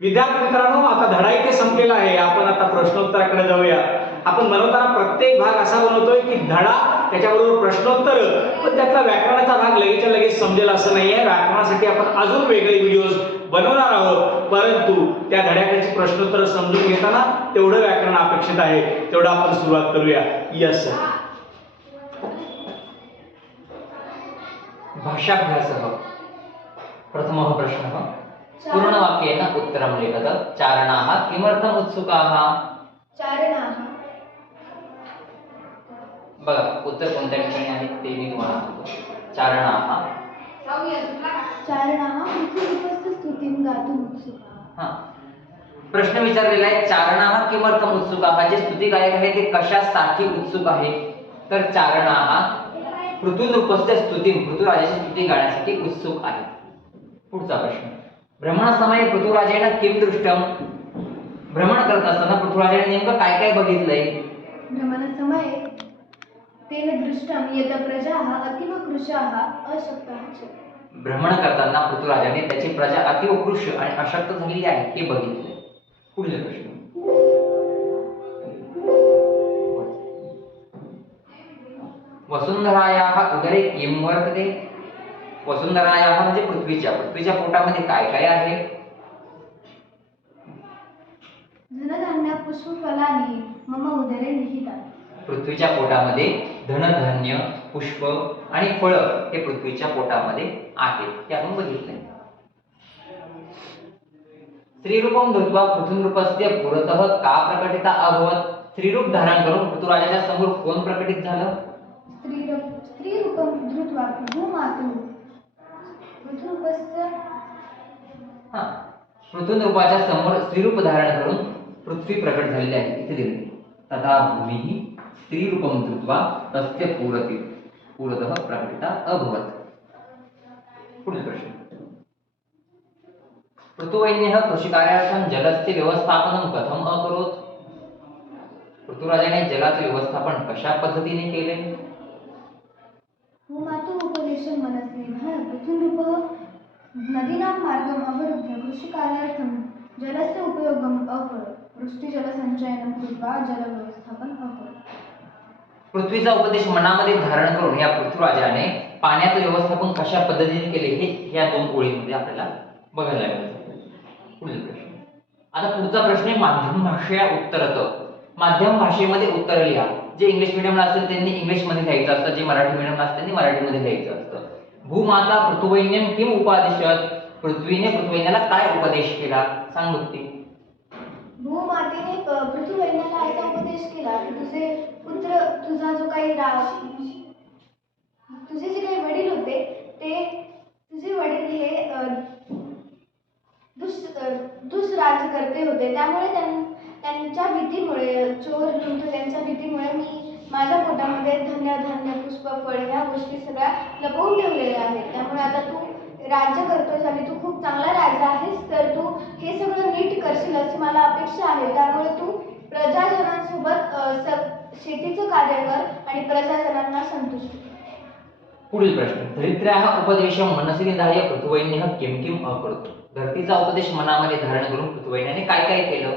विद्यार्थी मित्रांनो, आता धडा इथे संपलेला आहे. आपण आता प्रश्नोत्तराकडे जाऊया. आपण बनवताना प्रत्येक भाग असा बनवतोय की धडा त्याच्याबरोबर प्रश्नोत्तर, पण त्यातला व्याकरणाचा भाग लगेचच्या लगेच समजेल असं नाहीये. व्याकरणासाठी आपण अजून वेगळे व्हिडिओज बनवणार आहोत, परंतु त्या धड्याकडची प्रश्नोत्तर समजून घेताना तेवढं व्याकरण अपेक्षित आहे, तेवढं आपण सुरुवात करूया. Yes sir. भाषाभ्यासः प्रथमः प्रश्नः पूर्णवाक्येन उत्तरं लिखत. चारणाः किमर्थम् उत्सुकाः? चारणाः. बघा उत्तर कोणत्या ठिकाणी आहे ते मी तुम्हाला सांगतो. चारणाः पृथ्वीरूपस्य स्तुतिं गातुम् उत्सुकाः. हा प्रश्न विचारलेला आहे, चारणाः किमर्थम् उत्सुकाः. जे स्तुतिगायक आहे ते कशासाठी उत्सुक आहे? तर चारणाः पृथ्वीरूपस्य स्तुतिं, पृथ्वीराजाची स्तुती गाण्यासाठी उत्सुक आहे. पुढचा प्रश्न, भ्रमणसमये पृथ्वीराजेन किं दृष्टं? भ्रमण करत असताना पृथ्वीराजाने नेमकं काय काय बघितलंय? भ्रमणसमये तेन दृष्टं यत् प्रजाः अतीव कृशाः अशक्ताः च. भ्रमण करताना पृथ्वीराजाने त्याची प्रजा अतीव कृश आणि अशक्त झालेली आहे हे बघितले. पुढील प्रश्न, वसुंधरायाः उदरे किं वर्तते? वसुंधरायाः म्हणजे पृथ्वीच्या पोटामध्ये काय काय आहे? धनधान्य पुष्पफलानि मम उदरे निहितानि. पृथ्वीच्या पोटामध्ये धनधान्य, पुष्प आणि फळं हे पृथ्वीच्या पोटामध्ये आहेत, हे आपण बघितले. स्त्रीरूपं धृत्वा पृथ्वीरूपस्य पुरतः का प्रकटिता अभवत्? स्त्रीरूप धारण करून पृथ्वीराजाच्या समोर कोण प्रकटित झालं? स्त्रीरूपं धृत्वा भूमातुः पृथ्वीरूपस्य. पृथ्वीरूपाच्या समोर स्त्रीरूप धारण करून पृथ्वी प्रकट झालेली आहे इथे दिले. तथा भूमी स्त्रीरूपं धृत्वा तस्य पुरतः प्रकटिता अभवत्. पुढील प्रश्न, पृथुवैन्यः कृषिकार्यार्थं जलस्य व्यवस्थापनं कथम् अकरोत्? पृथ्वीराजाने जलाचे व्यवस्थापन कशा पद्धतीने केले? भूमातुः उपदेशं मनसि पृथ्वीरूपः नदीनां मार्गम् अवरुद्ध्य कृषिकार्यार्थं जलस्य उपयोगम् अकरोत्. वृष्टिजलसञ्चयनं कृत्वा जलव्यवस्थापनं अकरोत्. पृथ्वीचा उपदेश मनामध्ये धारण करून या पृथ्वीराजाने पाण्याचं व्यवस्थापन कशा पद्धतीने केले हे या दोन ओळींमध्ये आपल्याला बघायला मिळतं. पुढील प्रश्न, आता पुढचा प्रश्न आहे माध्यम भाषेया उत्तरत. माध्यम भाषेमध्ये उत्तर लिहा. जे इंग्लिश मीडियमला असेल त्यांनी इंग्लिश मध्ये लिहायचं असतं, जे मराठी मीडियमला असतील त्यांनी मराठीमध्ये लिहायचं असतं. भूमाता पृथुवैन्यम किम उपादिशत? पृथ्वीने पृथ्वीला काय उपदेश केला? सांग मुक्ती. भूमातेने पृथ्वीवैन्याला असा उपदेश केला की तुझे पुत्र, तुझा जो काही तुझे जे काही वडील होते ते तुझे वडील हे दुष्राजकर्ते होते. त्यामुळे त्यांच्या भीतीमुळे, चोर लुंठ त्यांच्या भीतीमुळे मी माझ्या पोटामध्ये धान्य पुष्प फळे ह्या गोष्टी सगळ्या लपवून ठेवलेल्या आहेत. त्यामुळे आता तू राज्य करतोस आणि तू खूप चांगला राजा आहेस, तर तू हे सगळं नीट करशील अशी मला अपेक्षा आहे. त्यामुळे तू प्रजाजनांसोबत शेतीचं कार्य कर आणि प्रजाजनांना संतुष्ट कर. पुढील प्रश्न. धरित्र्याः उपदेशं मनसि निधाय पृथुवैन्यः किं किं अकरोत्. धरतीचा उपदेश मनामध्ये धारण करून पृथुवैन्याने काय काय केलं?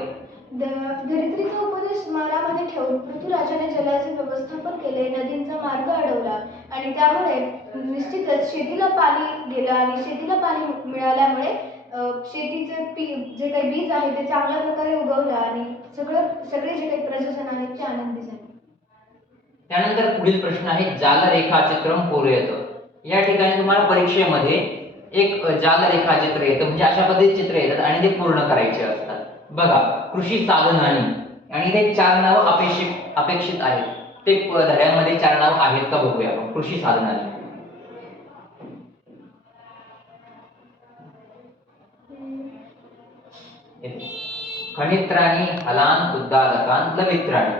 धरित्रीचा उपदेश मनामध्ये ठेवून पृथ्वीराजाने जलाचे व्यवस्थापन केले, नदींचा मार्ग अडवला आणि त्यामुळे निश्चितच शेतीला पाणी गेलं आणि शेतीला पाणी मिळाल्यामुळे शेतीचे जे काही बीज आहे ते चांगल्या प्रकारे उगवलं आणि सगळे जे काही प्रजाजन आहेत ते आनंदी झाले. त्यानंतर पुढील प्रश्न आहे जाल रेखाचित्रम पूरयत. या ठिकाणी तुम्हाला परीक्षेमध्ये एक जाल रेखाचित्र येतं, म्हणजे अशा पद्धतीचे चित्र येतात आणि ते पूर्ण करायचे असतात. बघा, कृषी साधनानी आणि ते 4 नाव अपेक्षित आहेत. ते धड्यामध्ये 4 नाव आहेत का बघूया आपण. कृषी साधनानी खनित्राणी, हलान, उद्दालकान, लवित्राणी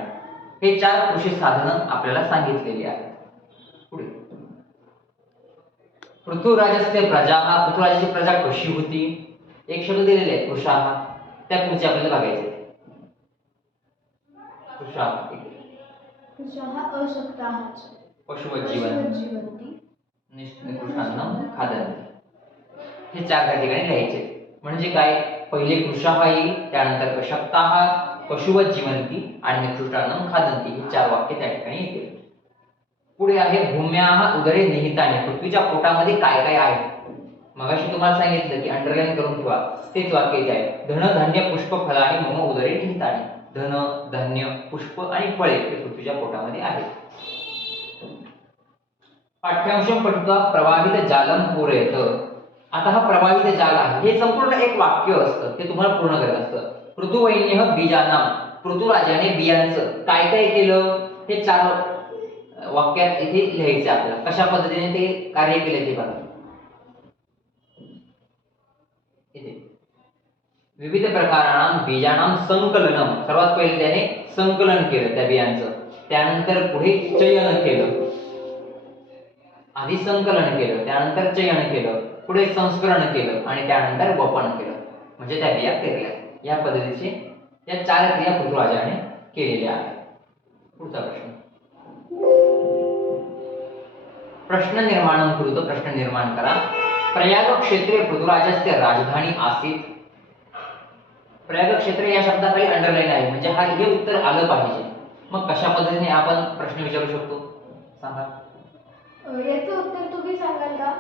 हे 4 कृषी साधनं आपल्याला सांगितलेली आहेत. पुढे पृथुराजस्य प्रजाः. पृथुराजाची प्रजा कशी होती? एक शब्द दिलेले आहे कृशाः. त्या पुढचे आपल्याला बघायचे. कृशाः अशक्ताः पशुवज्जीवन्ति निकृष्टान्नं खादन्ति. हे 4 त्या ठिकाणी लिहायचे. म्हणजे काय? पहिले कृशाः येईल, त्यानंतर अशक्ताः, पशुवज्जीवन्ति आणि निकृष्टान्नं खादन्ति ही 4 वाक्य त्या ठिकाणी येतील. पुढे आहे भूम्याः उदरे निहितानि. पृथ्वीच्या पोटामध्ये काय काय आहे? मगाशी तुम्हाला सांगितलं की अंडरलाईन करून ठेवा. तेच वाक्य इथे आहे. धन धान्य पुष्प फलानि मम उदरे निहितानि. धन, धान्य, पुष्प आणि फळे हे पृथ्वीच्या पोटामध्ये आहेत. पाठ्यांशम पठित्वा प्रवाहित जालम पूरयत. आता हा प्रवाहित जाल आहे, हे संपूर्ण एक वाक्य असतं, ते तुम्हाला पूर्ण करायचं असतं. पृथुवैन्यः बीजानां. पृथुराजाने बियांचं काय काय केलं हे 4 वाक्यात इथे लिहायचे आपल्याला. कशा पद्धतीने ते कार्य केले ते बघा. इथे विविध प्रकाराणां बीजानां संकलनम. सर्वात पहिले त्याने संकलन केलं त्या बियांचं. त्यानंतर पुढे चयन केलं. आधी संकलन केलं, त्यानंतर चयन केलं, पुढे संस्करण केलं आणि त्यानंतर वपन केलं, म्हणजे त्या बिया पेरल्या. या पद्धतीचे या 4 क्रिया पृथुराजाने केलेल्या आहेत. पुढचा प्रश्न. प्रश्न निर्माणं कुरुत. प्रश्न निर्माण करा. प्रयाग क्षेत्रे पृथुराजस्य राजधानी आसीत. प्रयाग क्षेत्र या शब्दाखाली अंडरलाईन आहे, म्हणजे हे उत्तर आलं पाहिजे. मग कशा पद्धतीने आपण प्रश्न विचारू शकतो सांगा. याचं उत्तर तुम्ही सांगाल का?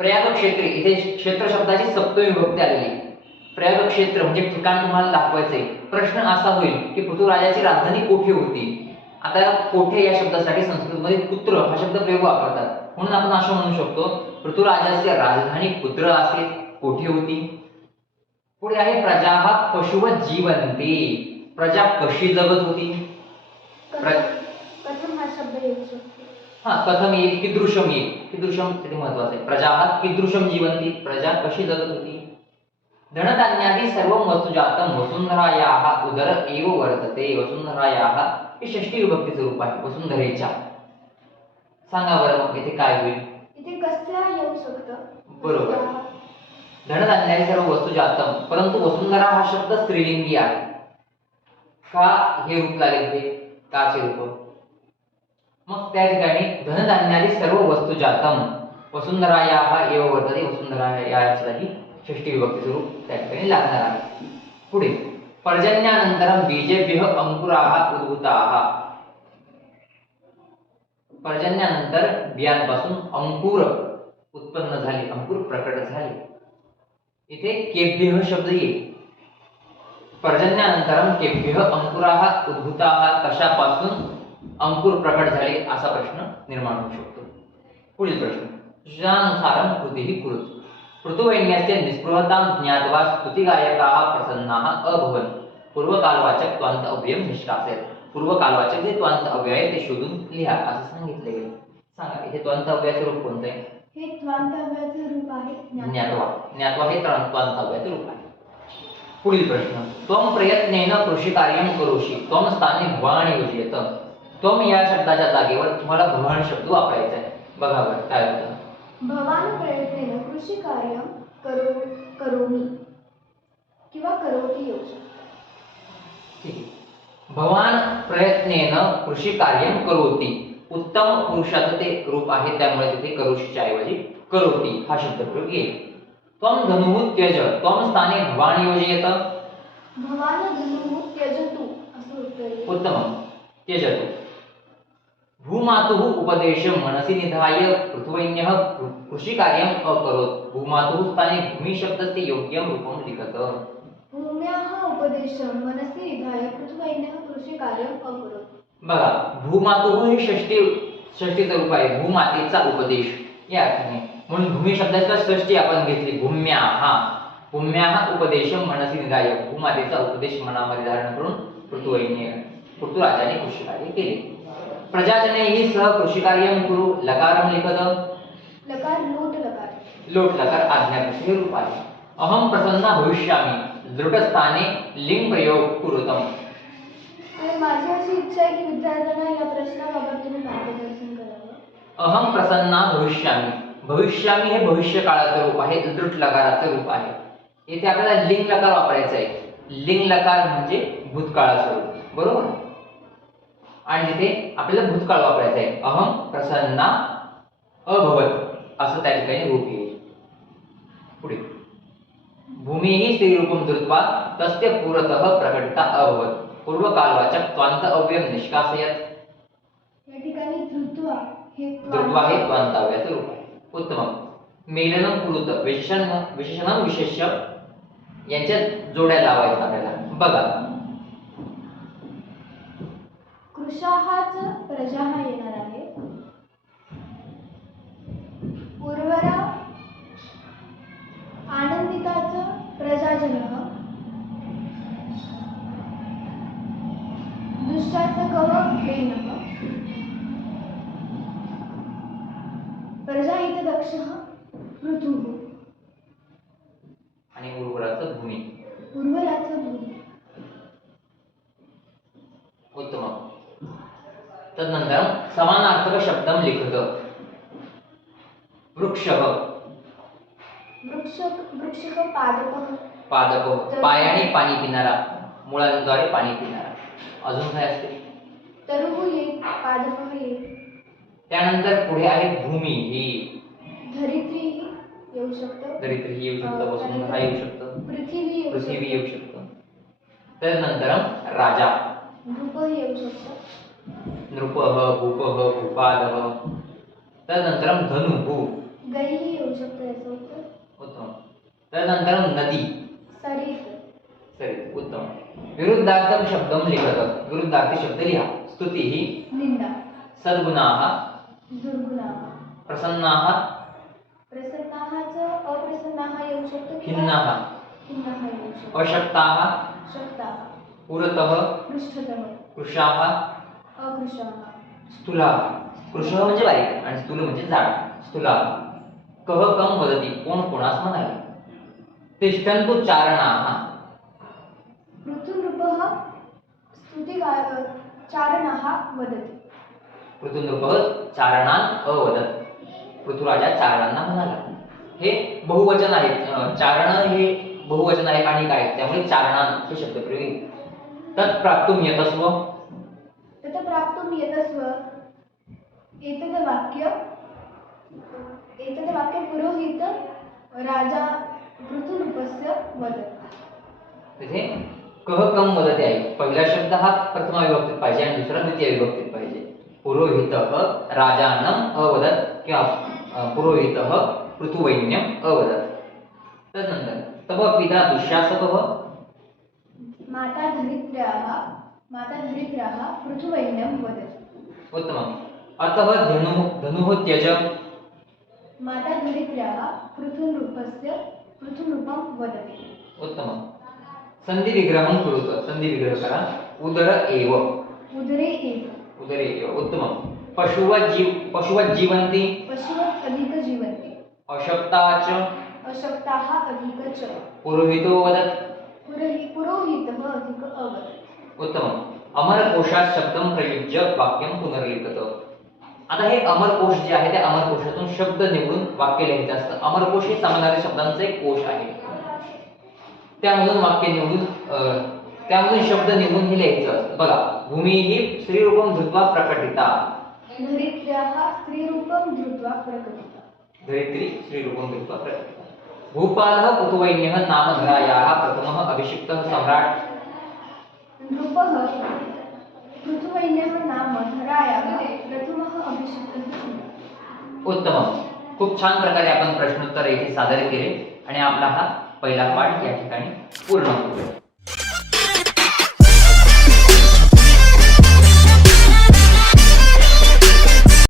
प्रयाग क्षेत्रे, इथे क्षेत्र शब्दाची सप्तमी विभक्ती आलेली. प्रयाग क्षेत्र म्हणजे ठिकाण तुम्हाला दाखवायचंय. प्रश्न असा होईल की पृथुराजाची राजधानी कोठे होती. आता कोठे या शब्दासाठी संस्कृतमध्ये पुत्र हा शब्द प्रयोग वापरतात, म्हणून आपण असं म्हणू शकतो पृथुराजाची राजधानी पुत्र असेल, कोठे होती. पुढे आहे प्रजाः पशुवज्जीवन्ति. प्रजा कशी जगत होती. कथम हा शब्द येऊ शकतो. कथम येईल, कीदृशम येईल. कीदृशम तिथे महत्वाचं आहे. प्रजाः कीदृशम जीवन्ति. प्रजा कशी जगत होती. धनधान्यादि सर्वं वस्तुजातं वसुंधरायाः उदर एव वर्तते. वसुंधरायाः हे षष्ठी विभक्तीचं रूप आहे वसुंधरेच्या. सांगा बरं मग इथे काय होईल. इथे कस्या येऊ शकतं. बरोबर. धनधान्यादि सर्व वस्तुजातं, परंतु वसुंधरा हा शब्द स्त्रीलिंगी आहे. का हे रूप लागेल ते काचे रूप. मग त्या ठिकाणी धनधान्यादि सर्व वस्तुजातं वसुंधरायाः एव वर्तते. वसुंधरायासाठी षष्ठी विभक्तीचं रूप त्या ठिकाणी लागणार आहे. पुढे पर्जन्यानंतरं बीजेभ्यः अंकुराः उद्भूताः. पर्जन्यानंतर बियांपासून अंकुर उत्पन्न झाले, अंकुर प्रकट झाले. इथे केभ्यः शब्द येईल. पर्जन्यानंतरं केभ्यः अंकुराः उद्भूताः. कशापासून अंकुर प्रकट झाले असा प्रश्न निर्माण होऊ शकतो. पुढील प्रश्न. ज्यानुसारं कृतीः कुरुत. पृथुवैन्यस्य निस्पृहतां ज्ञात्वा स्तुतिगायकाः प्रसन्नाः अभवन्. पूर्वकालवाचक त्वांत अव्ययं निष्कासयत्. पूर्वकालवाचक जे त्वांत अव्यय आहे ते शोधून लिहा असं सांगितले गेले. सांगा इथे त्वांत अव्ययाचे रूप कोणते आहे. हे त्वांत अव्ययाचे रूप आहे ज्ञात्वा. ज्ञात्वा हे त्वांत अव्ययाचे रूप आहे. पुढील प्रश्न. त्वं प्रयत्नेन कृषिकार्यं करोषि. त्वं स्थाने भवानी योजयत. त्वं या शब्दाच्या जागेवर तुम्हाला भवान शब्द वापरायचा आहे. बघा बरं काय होतं. भवान प्रयत्नेन कृषी कार्य करोमी किंवा करोती येऊ शकतं. ठीक आहे. भवान प्रयत्नेन कृषी कार्यम करोति. उत्तम पुरुषाचं ते रूप आहे, त्यामुळे तिथे करोशीच्या ऐवजी करोति हा शब्दप्रयोग येईल. त्वं धनुः त्यज. त्वं स्थाने भवान योजयेत. भवान धनुः त्यजतु असं उत्तर येईल. उत्तमं. त्यजतु. भूमातुः उपदेशं मनसि निधाय पृथ्वैन्यः कृषिकार्यम् अकरोत्. भूमातुः स्थाने भूमी शब्दस्य योग्यं रूपं लिखत. भूम्याः उपदेशं मनसि निधाय पृथ्वैन्यः कृषिकार्यम् अकरोत्. बघा, भूमातुः हे षष्टीचं रूप आहे. भूमातेचा उपदेश या अर्थाने, म्हणून भूमी शब्दाचा षष्टी आपण घेतली. भूम्याः उपदेशं मनसि निधाय. भूमातेचा उपदेश मनामध्ये धारण करून पृथ्वीराजाने कृषिकार्य केले. प्रजाजनैः सह कृषिकार्यं कुरु. लकारं लिखत. लकार लोट लकार. लोट लकार आज्ञार्थी हे रूप आहे. अहम प्रसन्ना भविष्यामि. दृढस्थाने लिंग प्रयोग कुरुतम. तर माझी अशी इच्छा आहे की विद्यार्थ्यांना या प्रश्नाबाबत तुम्ही मार्गदर्शन करावं. अहम प्रसन्ना भविष्यामि. भविष्यामि हे भविष्य काळाचं रूप आहे, दृढ लकाराचं रूप आहे. येथे आपल्याला लिंग लकार वापरायचा आहे. लिंग लकार म्हणजे भूतकाळाचं रूप, बरोबर. आणि तिथे आपल्याला भूतकाळ वापरायचा आहे. अहम प्रसन्ना अभवत असं त्या ठिकाणी रूप येईल. पुढे भूमिः स्त्रीरूपं धृत्वा तस्य पुरतः प्रकटिता अभवत. पूर्वकालवाचक त्वांत अव्ययं निष्कासयत. या ठिकाणी धृत्वा हे धृत्वा हे त्वांताव्याचं रूप आहे. उत्तमं. मेलनं कुरुत. विशेषणं विशेष्य यांच्यात जोड्या लावायच्या आपल्याला. बघा, कृशाहाच प्रजाः येणार आहे. उर्वरा आनंदिताच प्रजाजनः. दुश्शासकः वेनः. प्रजाहितदक्षः पृथुः. आणि उर्वराचं भूमी. उर्वराचं भूमी. उत्तमं. तदनंतर समानार्थक शब्दं लिखत. वृक्षः. वृक्षः पादपः. पादप पायाने पाणी पिणारा, मुळांद्वारे पाणी पिणारा. अजून काय असते? तरुः येईल, पादपः येईल. त्यानंतर पुढे आहे भूमी. ही धरित्रीही येऊ शकतं. धरित्री ही येऊ शकतं, वसुंधरा येऊ शकतं, पृथ्वी येऊ पृथ्वी शकतं. येऊ शकतं. त्यानंतर राजा. नृपः येऊ शकतं. नृपः, भूपः, भूपालः. त्यानंतर धनुः. गाईही येऊ शकतं याचं उत्तर. उत्तम. त्यानंतर नदी. सरित. सरी. उत्तम. विरुद्धार्थक शब्दं लिखत. विरुद्धार्थी शब्द लिहा. स्तुतिः. निंदा. सद्गुणाः. दुर्गुणाः. प्रसन्नाः. प्रसन्नाहाचं अप्रसन्नाहा येऊ शकतं. खिन्नाः. खिन्नाहा येऊ शकतं. अशक्ताः. शक्ताः. पुरतः. पृष्ठतः. कृशाः. अकृशाः. स्थूलाः. कृशः म्हणजे बारीक आणि स्थूल म्हणजे जाड. स्थूलाः. कः कं वदति. कोण कोणास म्हणाले. तिष्ठन्तु चारणाः. पृथुनृपः चारणाः वदति. पृथुनृपः चारणान् अवदत्. पृथुराजा चारणांना म्हणाला. हे बहुवचन आहे. चारण हे बहुवचन आहे आणि काय, त्यामुळे चारणान हे शब्दप्रयोग येईल. तत् प्राप्तुं यतस्व. तत् प्राप्तुं यतस्व. एतद् वाक्य पुरोहित राजा पृथुनृपस्य वदति. तिथे कह कम वदति आहे. पहिला शब्द हा प्रथमा विभक्तीत पाहिजे आणि दुसरा द्वितीय विभक्तीत पाहिजे. पुरोहितः राजानम् अवदत् किंवा पुरोहितः पृथुवैन्यम् अवदत्. तदनंतर तव पिता दुःशासकः. माता धरित्र्याः पृथुवैन्यं वदति. उत्तमम्. अतः धनुः त्यज. माता धरित्र्याः पृथुनृपं वदति. उत्तमम्. संधि विग्रहं कुरुत. संधि विग्रह करा. उदर एव. उदरे एव. उदरे एव. उत्तमम्. पशुवत् जीवन्ति. पशवः अधिक जीवन्ति. अशक्ता च. अशक्ताः अधिक च. पुरोहितो वदत्. पुरोहितः अधिक अवदत्. उत्तमम्. अमरकोशात शब्दं प्रयुज्य वाक्यं पुनर्लिखत. आता हे अमरकोश जे आहे त्या अमरकोशातून शब्द निवडून वाक्य लिहायचं असतं. अमरकोश हे समानार्थी शब्दांचा एक कोश आहे. त्यामधून वाक्य निवडून त्यामधून शब्द निघून हे लिहायचं असतं. बघा, भूमी ही स्त्रीरूपम धृत्वा प्रकटिता. धरित्र्याः स्त्रीरूपं धृत्वा प्रकटिता. धरित्री स्त्रीरूपं धृत्वा प्रकटिता. भूपालः पृथुवैन्यः नामधरायाः प्रथमः अभिषिक्तः सम्राट. नृपः पृथुवैन्यः नाम धरायाः प्रथमः अभिषिक्तः. उत्तम. खूप छान प्रकारे आपण प्रश्नोत्तर येथे सादर केले आणि आपला हा पहिला पाठ या ठिकाणी पूर्ण होतो.